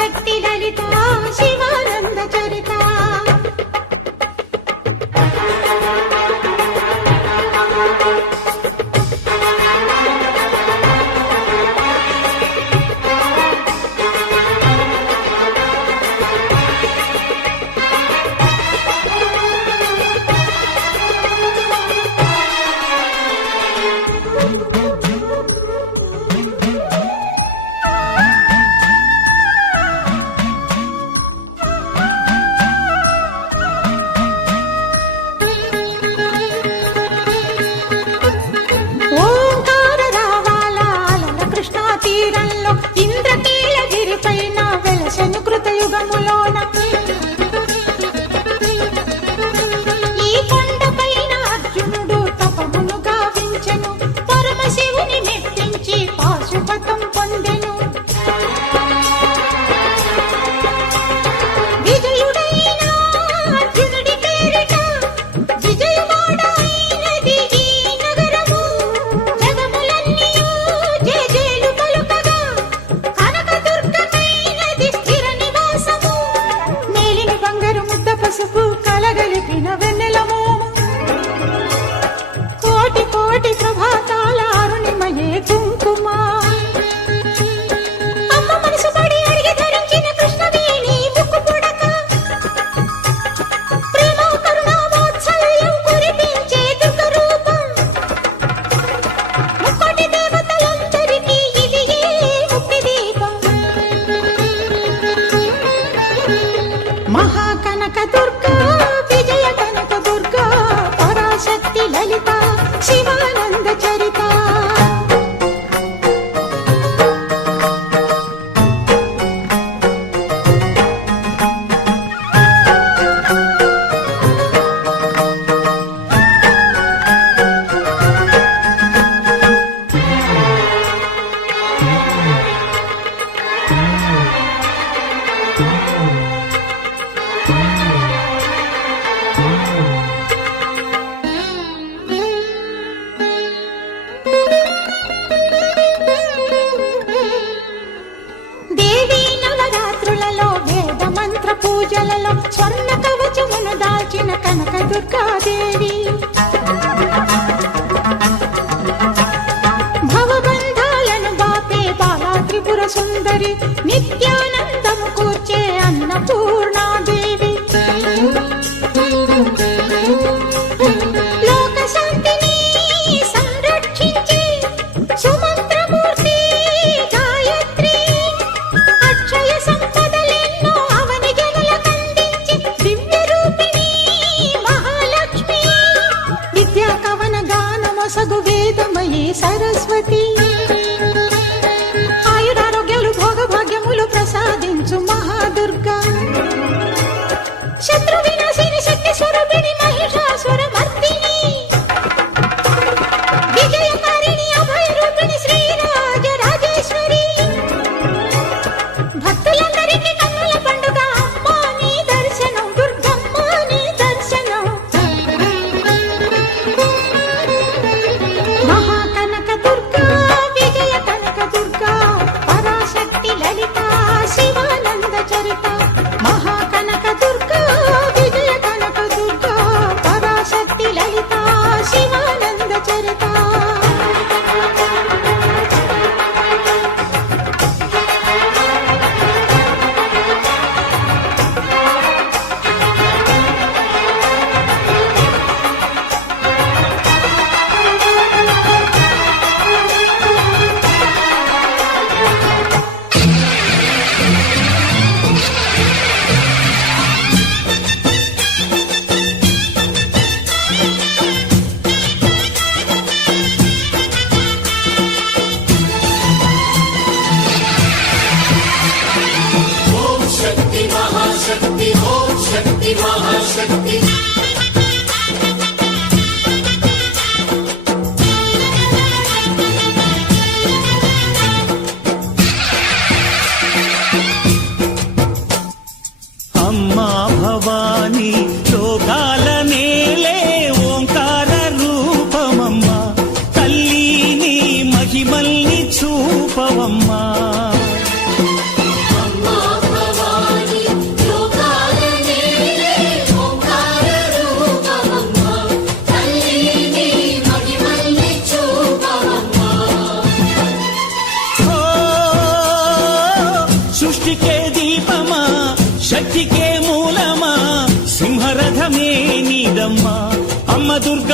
शक्तिदा ఇంద్రకీల గిరిపై నా వెలసను కృతయ ప్రజలలో స్వర్ణ కవచమును దాచిన కనక దుర్గాదేవి. భవబంధాలను బాపే బాలా త్రిపుర సుందరి నిత్యానందము కూర్చే అన్నపూర్ణాదేవి.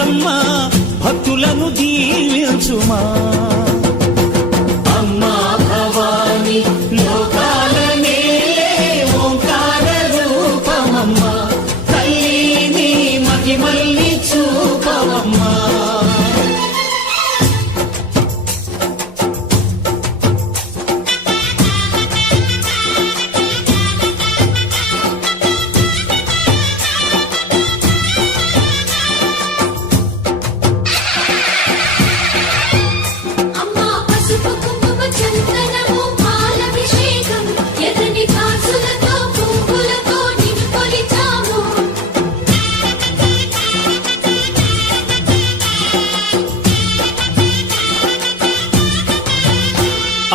రాజమ్మ భక్తులను దీవించుమా?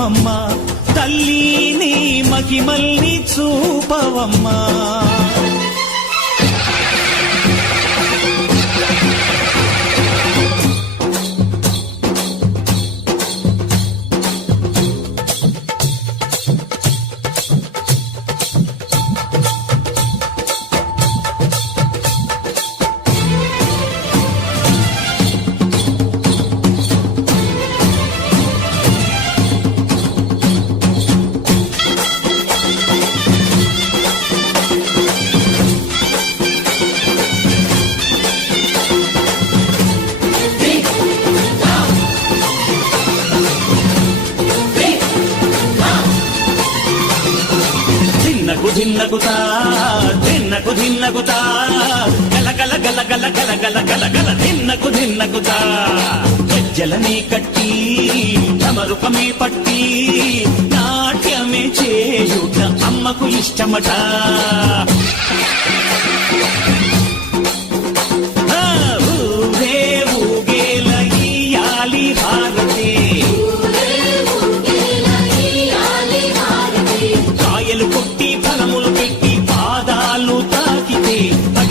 మహిమమ్మా తల్లి నీ మహిమల్ని చూపవమ్మా. తిన్నగుతా తిన్నకు తిన్నగుతా గల గల గల గల గల గల గల గల దిన్నకు దిన్నకుతా. గజ్జలనే కట్టి తమరుపమే పట్టి నాట్యమే చేయుట అమ్మకు ఇష్టమట.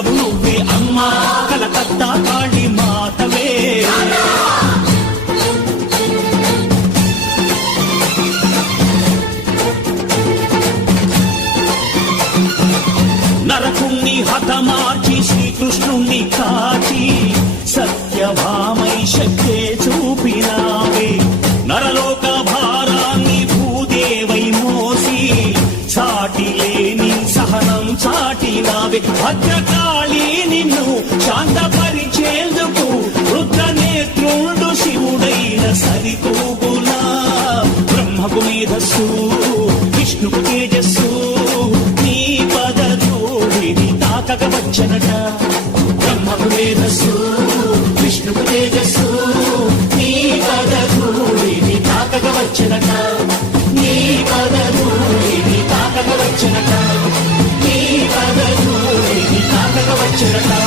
దుర్గవు నువ్వే అమ్మ. కలకత్తా కాళీ మాతవే. నరకుణ్ణి హతమార్చి శ్రీకృష్ణుణ్ణి కా భద్రకాళి నిన్ను శాంతపరిచేందుకు వృద్ధ నేత్రుండు శివుడైన సరితూగునా. బ్రహ్మకు మేధస్సు విష్ణుకు తేజస్సు నీ పదధూళిని తాకక వచ్చనట బ్రహ్మకు మేధస్సు విష్ణుకు తేజస్సు నీ పదధూళిని తాకక వచ్చనట నీ పదధూళిని తాకక వచ్చనట Should I